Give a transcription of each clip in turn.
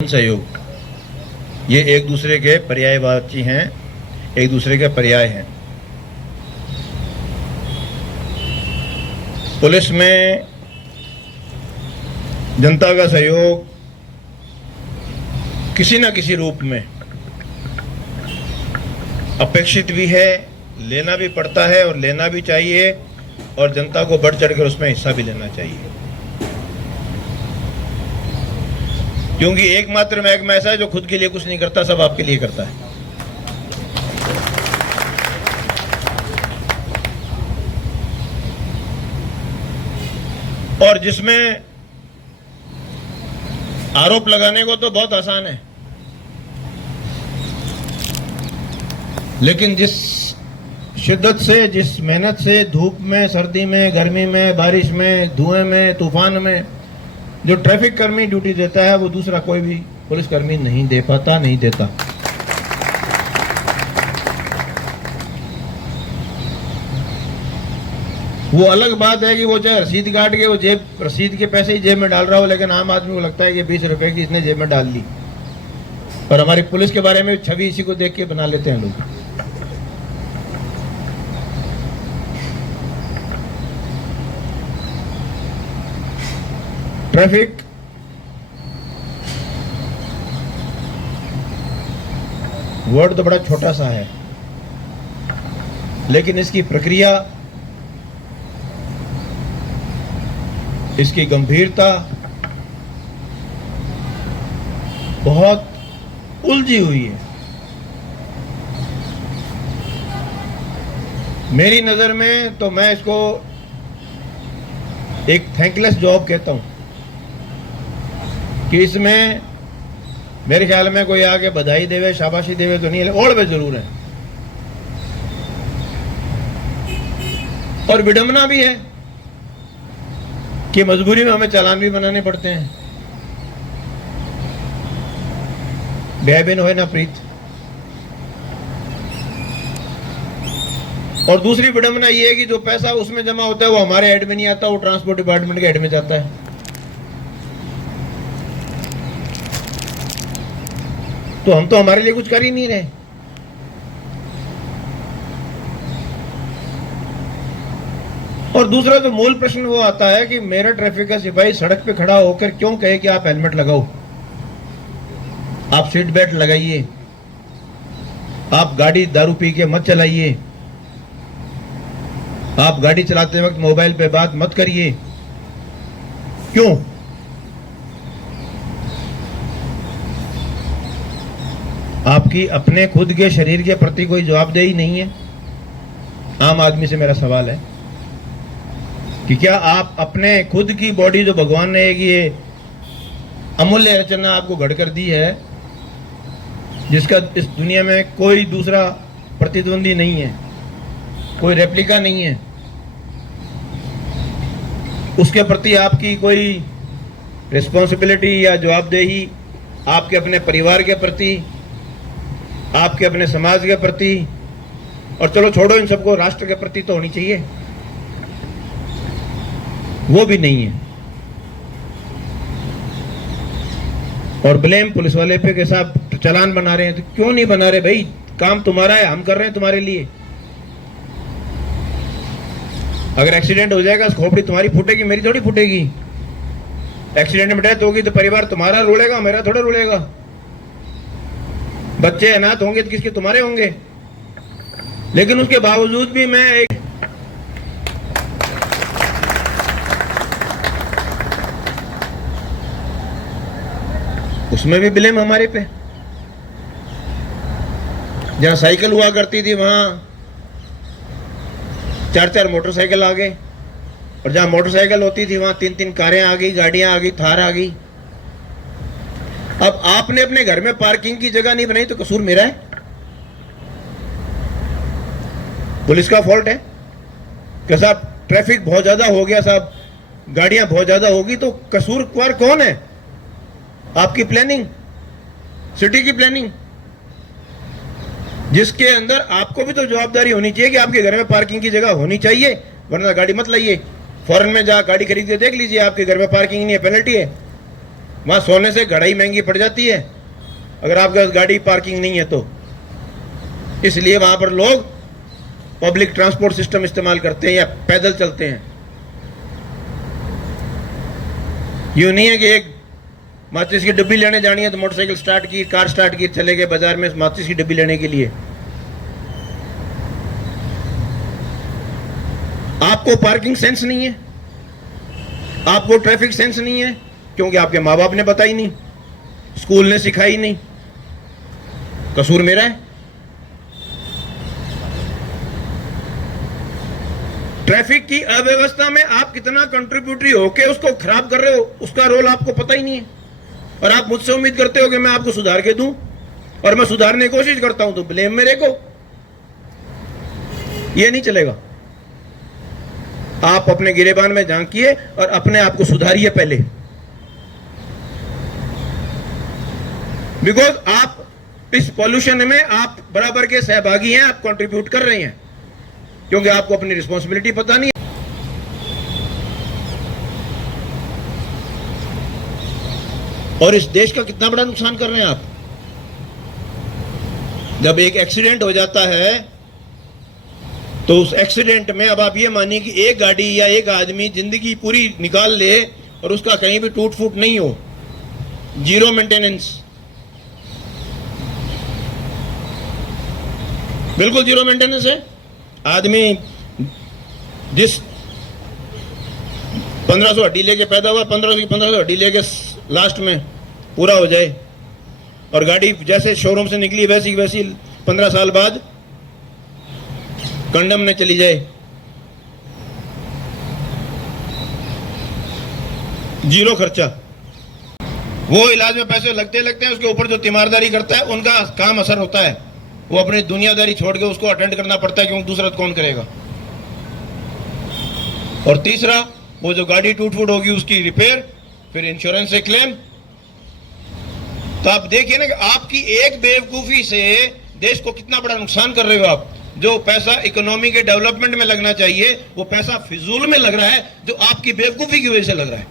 सहयोग ये एक दूसरे के पर्यायवाची हैं, एक दूसरे के पर्याय हैं। पुलिस में जनता का सहयोग किसी न किसी रूप में अपेक्षित भी है, लेना भी पड़ता है और लेना भी चाहिए, और जनता को बढ़ चढ़कर उसमें हिस्सा भी लेना चाहिए। क्योंकि एकमात्र महकमा ऐसा है जो खुद के लिए कुछ नहीं करता, सब आपके लिए करता है। और जिसमें आरोप लगाने को तो बहुत आसान है, लेकिन जिस शिद्दत से, जिस मेहनत से, धूप में, सर्दी में, गर्मी में, बारिश में, धुएं में, तूफान में जो ट्रैफिक कर्मी ड्यूटी देता है, वो दूसरा कोई भी पुलिसकर्मी नहीं दे पाता, नहीं देता। वो अलग बात है कि वो चाहे रसीद काट के वो रसीद के पैसे ही जेब में डाल रहा हो, लेकिन आम आदमी को लगता है कि 20 रुपए की इसने जेब में डाल ली। और हमारी पुलिस के बारे में छवि इसी को देख के बना लेते हैं लोग। ट्रैफिक वर्ड तो बड़ा छोटा सा है, लेकिन इसकी प्रक्रिया, इसकी गंभीरता बहुत उलझी हुई है। मेरी नजर में तो मैं इसको एक थैंकलेस जॉब कहता हूं कि इसमें मेरे ख्याल में कोई आके बधाई देवे, शाबाशी देवे तो नहीं है, ओढ़ में जरूर है। और विडंबना भी है कि मजबूरी में हमें चालान भी बनाने पड़ते हैं। बेबिन होए ना प्रीत। और दूसरी विडंबना ये है कि जो पैसा उसमें जमा होता है वो हमारे हेड में नहीं आता, वो ट्रांसपोर्ट डिपार्टमेंट के हेड में जाता है। तो हम तो हमारे लिए कुछ कर ही नहीं रहे। और दूसरा तो मूल प्रश्न वो आता है कि मेरा ट्रैफिक का सिपाही सड़क पे खड़ा होकर क्यों कहे कि आप हेलमेट लगाओ, आप सीट बेल्ट लगाइए, आप गाड़ी दारू पी के मत चलाइए, आप गाड़ी चलाते वक्त मोबाइल पे बात मत करिए। क्यों? आपकी अपने खुद के शरीर के प्रति कोई जवाबदेही नहीं है? आम आदमी से मेरा सवाल है कि क्या आप अपने खुद की बॉडी, जो भगवान ने एक ये अमूल्य रचना आपको गढ़ कर दी है, जिसका इस दुनिया में कोई दूसरा प्रतिद्वंदी नहीं है, कोई रेप्लिका नहीं है, उसके प्रति आपकी कोई रिस्पॉन्सिबिलिटी या जवाबदेही आपके अपने परिवार के प्रति, आपके अपने समाज के प्रति, और चलो छोड़ो इन सबको, राष्ट्र के प्रति तो होनी चाहिए, वो भी नहीं है। और ब्लेम पुलिस वाले पे के साथ चालान बना रहे हैं। तो क्यों नहीं बना रहे भाई? काम तुम्हारा है, हम कर रहे हैं तुम्हारे लिए। अगर एक्सीडेंट हो जाएगा, खोपड़ी तुम्हारी फूटेगी, मेरी थोड़ी फूटेगी। एक्सीडेंट में डेथ होगी तो परिवार तुम्हारा रुलेगा, मेरा थोड़ा रुलेगा। बच्चे अनाथ होंगे तो किसके? तुम्हारे होंगे। लेकिन उसके बावजूद भी मैं एक उसमें भी ब्लेम हमारे पे। जहां साइकिल हुआ करती थी वहां 4-4 मोटरसाइकिल आ गए, और जहां मोटरसाइकिल होती थी वहां 3-3 कारें आ गई, गाड़ियां आ गई, थार आ गई। अब आपने अपने घर में पार्किंग की जगह नहीं बनाई तो कसूर मेरा है? पुलिस का फॉल्ट है कि साहब ट्रैफिक बहुत ज्यादा हो गया, साहब गाड़ियां बहुत ज्यादा होगी, तो कसूरवार कौन है? आपकी प्लानिंग, सिटी की प्लानिंग, जिसके अंदर आपको भी तो जवाबदारी होनी चाहिए कि आपके घर में पार्किंग की जगह होनी चाहिए, वरना गाड़ी मत लाइए। फॉरेन में जा गाड़ी खरीद के देख लीजिए, आपके घर में पार्किंग नहीं है, पेनल्टी है। वहां सोने से घड़ाई महंगी पड़ जाती है अगर आपके पास गाड़ी पार्किंग नहीं है तो। इसलिए वहां पर लोग पब्लिक ट्रांसपोर्ट सिस्टम इस्तेमाल करते हैं या पैदल चलते हैं। यूं नहीं है कि एक माचिस की डब्बी लेने जानी है तो मोटरसाइकिल स्टार्ट की, कार स्टार्ट की, चले गए बाजार में माचिस की डब्बी लेने के लिए। आपको पार्किंग सेंस नहीं है, आपको ट्रैफिक सेंस नहीं है, क्योंकि आपके माँ बाप ने बताई नहीं, स्कूल ने सिखाई नहीं। कसूर मेरा है? ट्रैफिक की अव्यवस्था में आप कितना कंट्रीब्यूटरी होके उसको खराब कर रहे हो, उसका रोल आपको पता ही नहीं है। और आप मुझसे उम्मीद करते हो कि मैं आपको सुधार के दूं, और मैं सुधारने की कोशिश करता हूं तो ब्लेम मेरे को। यह नहीं चलेगा। आप अपने गिरेबान में झांकिए और अपने आप को सुधारिए पहले, बिकॉज आप इस पॉल्यूशन में आप बराबर के सहभागी हैं, आप कंट्रीब्यूट कर रहे हैं, क्योंकि आपको अपनी रिस्पॉन्सिबिलिटी पता नहीं है। और इस देश का कितना बड़ा नुकसान कर रहे हैं आप। जब एक एक्सीडेंट हो जाता है तो उस एक्सीडेंट में अब आप ये मानिए कि एक गाड़ी या एक आदमी जिंदगी पूरी निकाल ले और उसका कहीं भी टूट फूट नहीं हो, जीरो मेंटेनेंस, बिल्कुल जीरो मेंटेनेंस है। आदमी जिस 1500 हड्डी लेके पैदा हुआ, 1500 हड्डी लेके लास्ट में पूरा हो जाए, और गाड़ी जैसे शोरूम से निकली वैसी वैसी 15 साल बाद कंडम में चली जाए, जीरो खर्चा। वो इलाज में पैसे लगते लगते हैं, उसके ऊपर जो तीमारदारी करता है उनका काम असर होता है। वो अपनी दुनियादारी छोड़ के उसको अटेंड करना पड़ता है, क्योंकि दूसरा कौन करेगा। और तीसरा, वो जो गाड़ी टूट फूट होगी उसकी रिपेयर, फिर इंश्योरेंस से क्लेम। तो आप देखिए ना कि आपकी एक बेवकूफी से देश को कितना बड़ा नुकसान कर रहे हो आप। जो पैसा इकोनॉमी के डेवलपमेंट में लगना चाहिए वो पैसा फिजूल में लग रहा है, जो आपकी बेवकूफी की वजह से लग रहा है।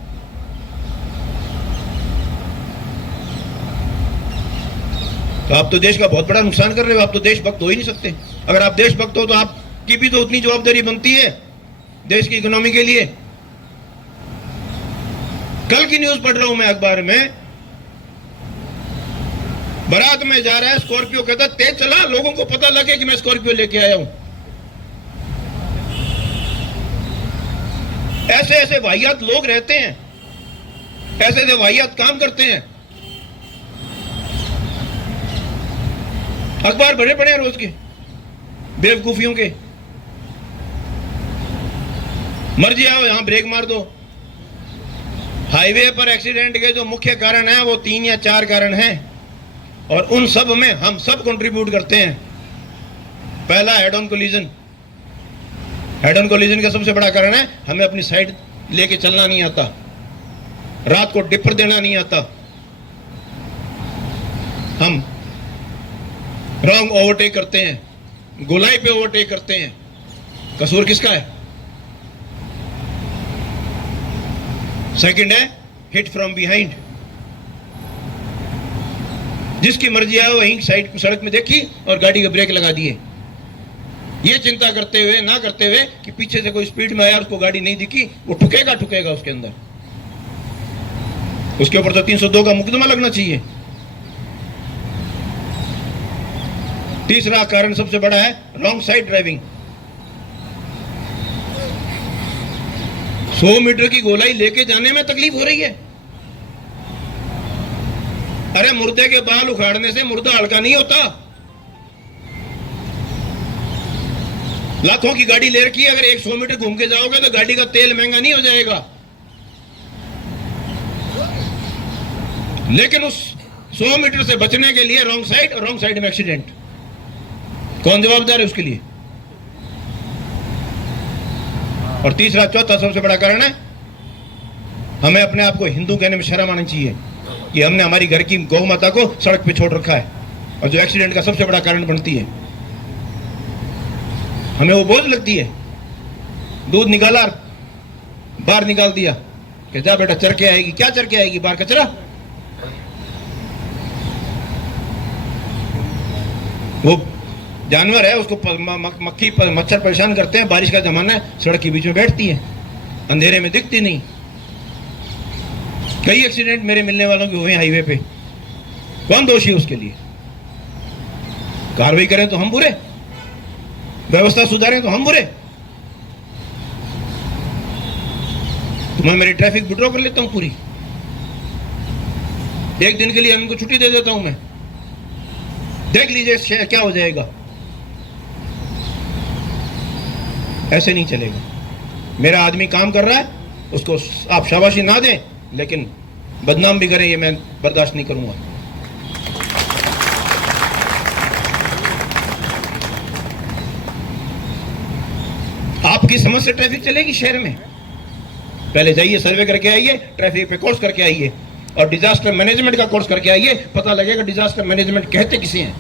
तो आप तो देश का बहुत बड़ा नुकसान कर रहे हो। आप तो देशभक्त हो ही नहीं सकते। अगर आप देशभक्त हो तो आपकी भी तो उतनी जवाबदारी बनती है देश की इकोनॉमी के लिए। कल की न्यूज पढ़ रहा हूं मैं अखबार में, बारात में जा रहा है स्कॉर्पियो, कहता तेज चला, लोगों को पता लगे कि मैं स्कॉर्पियो लेके आया हूं। ऐसे ऐसे वाहियात लोग रहते हैं, ऐसे ऐसे वाहियात काम करते हैं। अखबार भरे पड़े हैं रोज के बेवकूफियों के। मर्जी आओ यहां ब्रेक मार दो। हाईवे पर एक्सीडेंट के जो मुख्य कारण हैं वो 3 या 4 कारण हैं, और उन सब में हम सब कंट्रीब्यूट करते हैं। पहला, head on collision. Head on collision का सबसे बड़ा कारण है हमें अपनी साइड लेके चलना नहीं आता, रात को डिपर देना नहीं आता, हम रॉन्ग ओवरटेक करते हैं, गोलाई पे ओवरटेक करते हैं। कसूर किसका है? सेकंड है हिट फ्रॉम बिहाइंड। जिसकी मर्जी आए वहीं साइड को सड़क में देखी और गाड़ी के ब्रेक लगा दिए, ये चिंता करते हुए ना करते हुए कि पीछे से कोई स्पीड में आया, उसको गाड़ी नहीं दिखी, वो ठुकेगा उसके अंदर। उसके ऊपर तो 302 का मुकदमा लगना चाहिए। तीसरा कारण सबसे बड़ा है रॉन्ग साइड ड्राइविंग। 100 मीटर की गोलाई लेके जाने में तकलीफ हो रही है। अरे मुर्दे के बाल उखाड़ने से मुर्दा हल्का नहीं होता। लाखों की गाड़ी ले रखी है, अगर 100 मीटर घूम के जाओगे तो गाड़ी का तेल महंगा नहीं हो जाएगा। लेकिन उस 100 मीटर से बचने के लिए रॉन्ग साइड, और रॉन्ग साइड में एक्सीडेंट, कौन जवाबदार है उसके लिए? और तीसरा चौथा सबसे बड़ा कारण है हमें अपने आप को हिंदू कहने में शर्म आनी चाहिए कि हमने हमारी घर की गौ माता को सड़क पे छोड़ रखा है, और जो एक्सीडेंट का सबसे बड़ा कारण बनती है। हमें वो बोझ लगती है। दूध निकाला, बाहर निकाल दिया कि जा बेटा चर के आएगी। क्या चर के आएगी? बाहर कचरा। वो जानवर है, उसको मक्खी मच्छर परेशान करते हैं, बारिश का जमाना है, सड़क के बीच में बैठती है, अंधेरे में दिखती नहीं। कई एक्सीडेंट मेरे मिलने वालों के हुए हाईवे पे। कौन दोषी है उसके लिए? कार्रवाई करें तो हम बुरे, व्यवस्था सुधारें तो हम बुरे। तो मैं मेरी ट्रैफिक विड्रॉ कर लेता हूं पूरी, एक दिन के लिए इनको छुट्टी दे देता हूं मैं, देख लीजिए क्या हो जाएगा। ऐसे नहीं चलेगा। मेरा आदमी काम कर रहा है, उसको आप शाबाशी ना दें, लेकिन बदनाम भी करें, ये मैं बर्दाश्त नहीं करूंगा। आपकी समझ से ट्रैफिक चलेगी शहर में? पहले जाइए, सर्वे करके आइए, ट्रैफिक पे कोर्स करके आइए, और डिजास्टर मैनेजमेंट का कोर्स करके आइए, पता लगेगा डिजास्टर मैनेजमेंट कहते किसे हैं,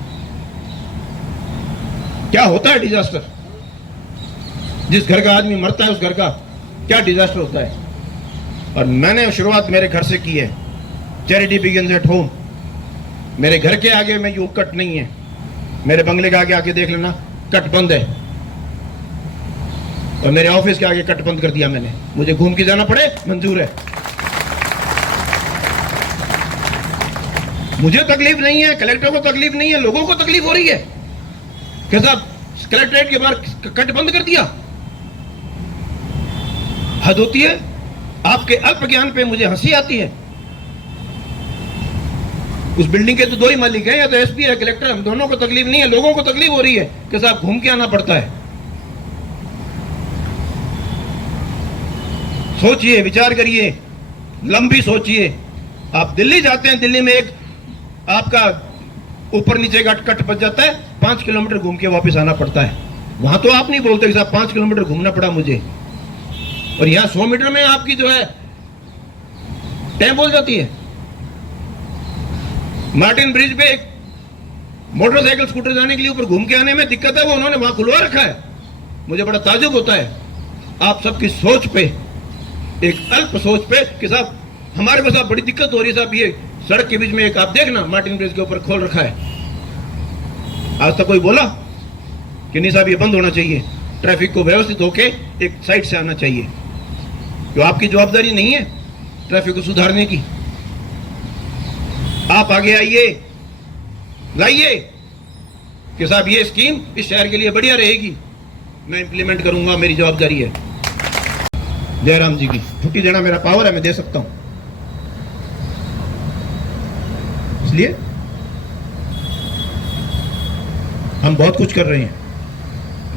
क्या होता है डिजास्टर। जिस घर का आदमी मरता है उस घर का क्या डिजास्टर होता है। और मैंने शुरुआत मेरे घर से की है। Charity begins at home. मेरे घर के आगे में यू कट नहीं है, मेरे बंगले के आगे देख लेना, कट बंद है। और मेरे ऑफिस के आगे कट बंद कर दिया मैंने, मुझे घूम के जाना पड़े मंजूर है। मुझे तकलीफ नहीं है, कलेक्टर को तकलीफ नहीं है, लोगों को तकलीफ हो रही है कि साहब कलेक्ट्रेट के बाहर कट बंद कर दिया। हद होती है। आपके अल्प ज्ञान पे मुझे हंसी आती है। उस बिल्डिंग के तो दो ही मालिक हैं, या तो एसपी है कलेक्टर, हम दोनों को तकलीफ नहीं है, लोगों को तकलीफ हो रही है कि साहब घूम के आना पड़ता है। सोचिए, विचार करिए, लंबी सोचिए। आप दिल्ली जाते हैं, दिल्ली में एक आपका ऊपर नीचे का कट बच जाता है, 5 किलोमीटर घूम के वापस आना पड़ता है। वहां तो आप नहीं बोलते कि साहब 5 किलोमीटर घूमना पड़ा मुझे। और यहां 100 मीटर में आपकी जो है टैम बोल जाती है। मार्टिन ब्रिज पे एक मोटरसाइकिल स्कूटर जाने के लिए ऊपर घूम के आने में दिक्कत है, वो उन्होंने वहां खुलवा रखा है। मुझे बड़ा ताजुब होता है आप सबकी सोच पे, एक अल्प सोच पे कि साहब हमारे पास बड़ी दिक्कत हो रही है साहब, ये सड़क के बीच में एक आप देखना मार्टिन ब्रिज के ऊपर खोल रखा है। आज तक कोई बोला कि नहीं साहब ये बंद होना चाहिए, ट्रैफिक को व्यवस्थित होके एक साइड से आना चाहिए। जो आपकी जवाबदारी नहीं है ट्रैफिक को सुधारने की? आप आगे आइए, लाइए कि साहब ये स्कीम इस शहर के लिए बढ़िया रहेगी, मैं इंप्लीमेंट करूंगा, मेरी जवाबदारी है। जयराम जी की छुट्टी देना मेरा पावर है, मैं दे सकता हूं। इसलिए हम बहुत कुछ कर रहे हैं,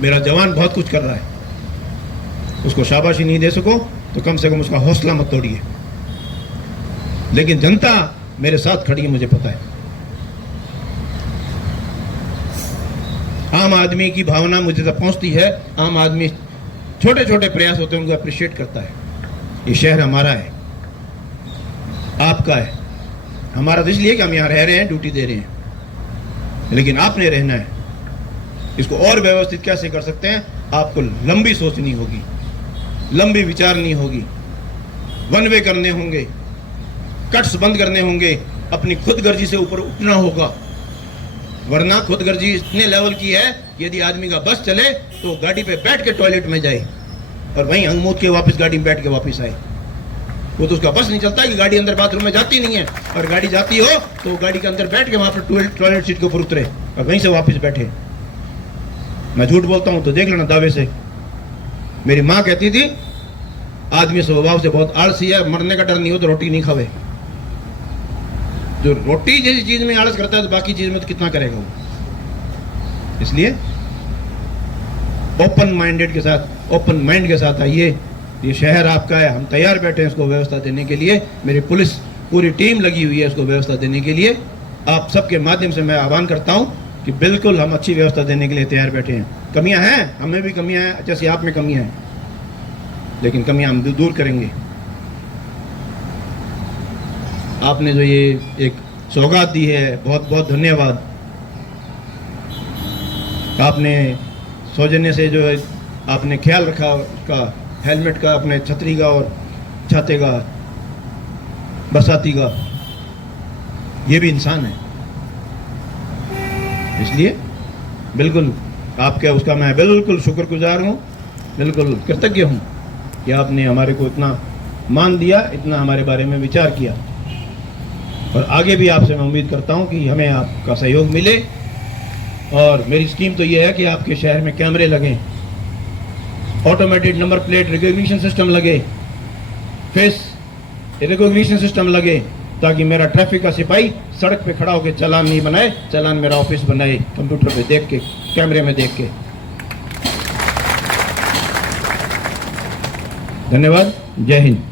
मेरा जवान बहुत कुछ कर रहा है। उसको शाबाशी नहीं दे सको तो कम से कम उसका हौसला मत तोड़िए। लेकिन जनता मेरे साथ खड़ी है, मुझे पता है। आम आदमी की भावना मुझे तक पहुंचती है। आम आदमी छोटे छोटे प्रयास होते हैं उनको अप्रिशिएट करता है। ये शहर हमारा है, आपका है। हमारा तो इसलिए कि हम यहाँ रह रहे हैं, ड्यूटी दे रहे हैं, लेकिन आपने रहना है। इसको और व्यवस्थित कैसे कर सकते हैं, आपको लंबी सोचनी होगी, लंबी विचारनी होगी, वन वे करने होंगे, कट्स बंद करने होंगे, अपनी खुदगर्जी से ऊपर उठना होगा। वरना खुदगर्जी इतने लेवल की है, यदि आदमी का बस चले तो गाड़ी पे बैठ के टॉयलेट में जाए और वहीं अंगमूत के वापस गाड़ी में बैठ के वापस आए। वो तो उसका बस नहीं चलता कि गाड़ी अंदर बाथरूम में जाती नहीं है, और गाड़ी जाती हो तो गाड़ी के अंदर बैठ के वहां पर टॉयलेट सीट के ऊपर उतरे और वहीं से वापस बैठे। मैं झूठ बोलता हूं तो देख लेना दावे से। मेरी माँ कहती थी आदमी स्वभाव से बहुत आलसी है, मरने का डर नहीं हो तो रोटी नहीं खावे। जो रोटी जैसी चीज में आलस करता है तो बाकी चीज में तो कितना करेगा वो। इसलिए ओपन माइंडेड के साथ, ओपन माइंड के साथ आइए। ये शहर आपका है, हम तैयार बैठे हैं इसको व्यवस्था देने के लिए। मेरी पुलिस पूरी टीम लगी हुई है इसको व्यवस्था देने के लिए। आप सबके माध्यम से मैं आह्वान करता हूं कि बिल्कुल हम अच्छी व्यवस्था देने के लिए तैयार बैठे हैं। कमियां हैं, हमें भी कमियां हैं, जैसे आप में कमियां हैं, लेकिन कमियां हम दूर करेंगे। आपने जो ये एक सौगात दी है, बहुत बहुत धन्यवाद। आपने सौजन्य से जो है आपने ख्याल रखा उसका, हेलमेट का, अपने छतरी का और छाते का, बरसाती का। ये भी इंसान है। इसलिए बिल्कुल आपके उसका मैं बिल्कुल शुक्रगुजार हूँ, बिल्कुल कृतज्ञ हूँ कि आपने हमारे को इतना मान दिया, इतना हमारे बारे में विचार किया। और आगे भी आपसे मैं उम्मीद करता हूँ कि हमें आपका सहयोग मिले। और मेरी स्कीम तो ये है कि आपके शहर में कैमरे लगें, automated number plate recognition system लगे, फेस रिकॉग्निशन सिस्टम लगे, ताकि मेरा ट्रैफिक का सिपाही सड़क पे खड़ा होकर चालान नहीं बनाए, चालान मेरा ऑफिस बनाए कंप्यूटर पे देख के, कैमरे में देख के। धन्यवाद, जय हिंद।